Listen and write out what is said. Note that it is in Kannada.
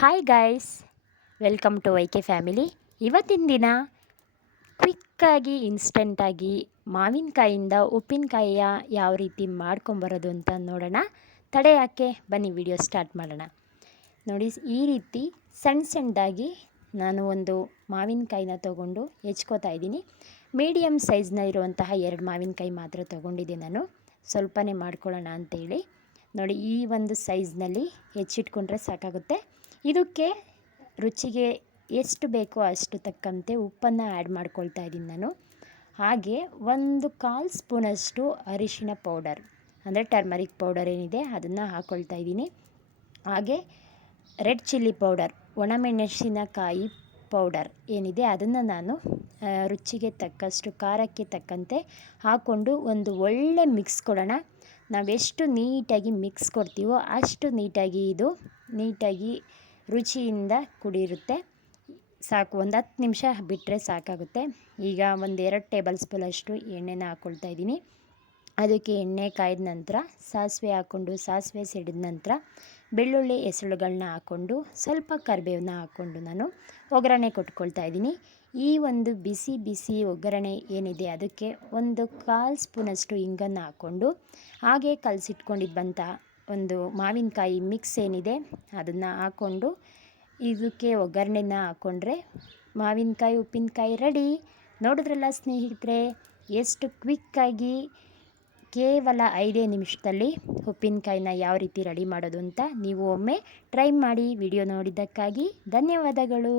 Hi guys welcome to Y K family ಇವತ್ತಿನ ದಿನ ಕ್ವಿಕ್ಕಾಗಿ ಇನ್ಸ್ಟೆಂಟಾಗಿ ಮಾವಿನಕಾಯಿಂದ ಉಪ್ಪಿನಕಾಯಿಯ ಯಾವ ರೀತಿ ಮಾಡ್ಕೊಂಬರೋದು ಅಂತ ನೋಡೋಣ. ತಡೆ ಯಾಕೆ? ಬನ್ನಿ ವಿಡಿಯೋ ಸ್ಟಾರ್ಟ್ ಮಾಡೋಣ. ನೋಡಿ, ಈ ರೀತಿ ಸಣ್ಣ ಸಣ್ಣದಾಗಿ ನಾನು ಒಂದು ಮಾವಿನಕಾಯಿನ ತೊಗೊಂಡು ಹೆಚ್ಕೋತಾ ಇದ್ದೀನಿ. ಮೀಡಿಯಮ್ ಸೈಜ್ನ ಇರುವಂತಹ ಎರಡು ಮಾವಿನಕಾಯಿ ಮಾತ್ರ ತೊಗೊಂಡಿದ್ದೆ ನಾನು. ಸ್ವಲ್ಪನೇ ಮಾಡ್ಕೊಳ್ಳೋಣ ಅಂತೇಳಿ. ನೋಡಿ, ಈ ಒಂದು ಸೈಜ್ನಲ್ಲಿ ಹೆಚ್ಚಿಟ್ಕೊಂಡ್ರೆ ಸಾಕಾಗುತ್ತೆ. ಇದಕ್ಕೆ ರುಚಿಗೆ ಎಷ್ಟು ಬೇಕೋ ಅಷ್ಟು ತಕ್ಕಂತೆ ಉಪ್ಪನ್ನು ಆ್ಯಡ್ ಮಾಡ್ಕೊಳ್ತಾ ಇದ್ದೀನಿ ನಾನು. ಹಾಗೆ ಒಂದು ಕಾಲು ಸ್ಪೂನಷ್ಟು ಅರಿಶಿನ ಪೌಡರ್ ಅಂದರೆ ಟರ್ಮರಿಕ್ ಪೌಡರ್ ಏನಿದೆ ಅದನ್ನು ಹಾಕ್ಕೊಳ್ತಾ ಇದ್ದೀನಿ. ಹಾಗೆ ರೆಡ್ ಚಿಲ್ಲಿ ಪೌಡರ್ ಒಣಮೆಣಸಿನಕಾಯಿ ಪೌಡರ್ ಏನಿದೆ ಅದನ್ನು ನಾನು ರುಚಿಗೆ ತಕ್ಕಷ್ಟು, ಖಾರಕ್ಕೆ ತಕ್ಕಂತೆ ಹಾಕ್ಕೊಂಡು ಒಂದು ಒಳ್ಳೆ ಮಿಕ್ಸ್ ಕೊಡೋಣ. ನಾವೆಷ್ಟು ನೀಟಾಗಿ ಮಿಕ್ಸ್ ಕೊಡ್ತೀವೋ ಅಷ್ಟು ನೀಟಾಗಿ ಇದು, ನೀಟಾಗಿ ರುಚಿಯಿಂದ ಕುಡಿರುತ್ತೆ. ಸಾಕು, ಒಂದು ಹತ್ತು ನಿಮಿಷ ಬಿಟ್ಟರೆ ಸಾಕಾಗುತ್ತೆ. ಈಗ ಒಂದು ಎರಡು ಟೇಬಲ್ ಸ್ಪೂನಷ್ಟು ಎಣ್ಣೆನ ಹಾಕ್ಕೊಳ್ತಾ ಇದ್ದೀನಿ. ಅದಕ್ಕೆ ಎಣ್ಣೆ ಕಾಯ್ದ ನಂತರ, ಸಾಸಿವೆ ಹಾಕ್ಕೊಂಡು ಸಾಸಿವೆ ಸಿಡಿದ ನಂತರ ಬೆಳ್ಳುಳ್ಳಿ ಹೆಸಳುಗಳನ್ನ ಹಾಕ್ಕೊಂಡು ಸ್ವಲ್ಪ ಕರಿಬೇವನ್ನ ಹಾಕ್ಕೊಂಡು ನಾನು ಒಗ್ಗರಣೆ ಕೊಟ್ಕೊಳ್ತಾ ಇದ್ದೀನಿ. ಈ ಒಂದು ಬಿಸಿ ಬಿಸಿ ಒಗ್ಗರಣೆ ಏನಿದೆ, ಅದಕ್ಕೆ ಒಂದು ಕಾಲು ಸ್ಪೂನಷ್ಟು ಇಂಗನ್ನು ಹಾಕ್ಕೊಂಡು ಹಾಗೆ ಕಲಸಿಟ್ಕೊಂಡಿದ್ದಂಥ ಒಂದು ಮಾವಿನಕಾಯಿ ಮಿಕ್ಸ್ ಏನಿದೆ, ಅದನ್ನು ಹಾಕ್ಕೊಂಡು ಇದಕ್ಕೆ ಒಗ್ಗರಣೆನ ಹಾಕ್ಕೊಂಡ್ರೆ ಮಾವಿನಕಾಯಿ, ಉಪ್ಪಿನಕಾಯಿ ರೆಡಿ ನೋಡಿದ್ರಲ್ಲ ಸ್ನೇಹಿತರೆ, ಎಷ್ಟು ಕ್ವಿಕ್ಕಾಗಿ ಕೇವಲ ಐದೇ ನಿಮಿಷದಲ್ಲಿ ಉಪ್ಪಿನಕಾಯಿನ ಯಾವ ರೀತಿ ರೆಡಿ ಮಾಡೋದು ಅಂತ ನೀವು ಒಮ್ಮೆ ಟ್ರೈ ಮಾಡಿ ವಿಡಿಯೋ ನೋಡಿದ್ದಕ್ಕಾಗಿ ಧನ್ಯವಾದಗಳು.